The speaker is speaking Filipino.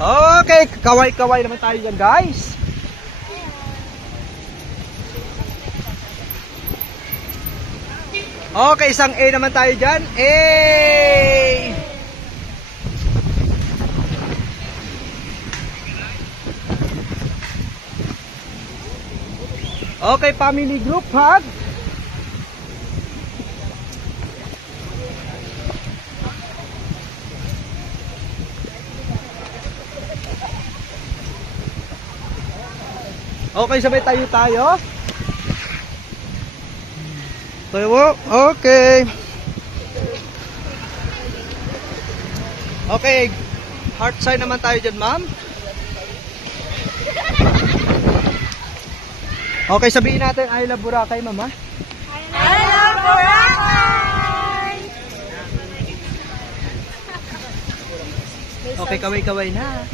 Okay, kaway-kaway naman tayo dyan, guys. Okay, isang A naman tayo dyan. A! Okay, family group hug. Okay, sabay tayo. Tayo, okay. Okay, heart sign naman tayo dyan, ma'am. Okay, sabihin natin, I love Boracay, mama. I love Boracay! Okay, kaway-kaway na.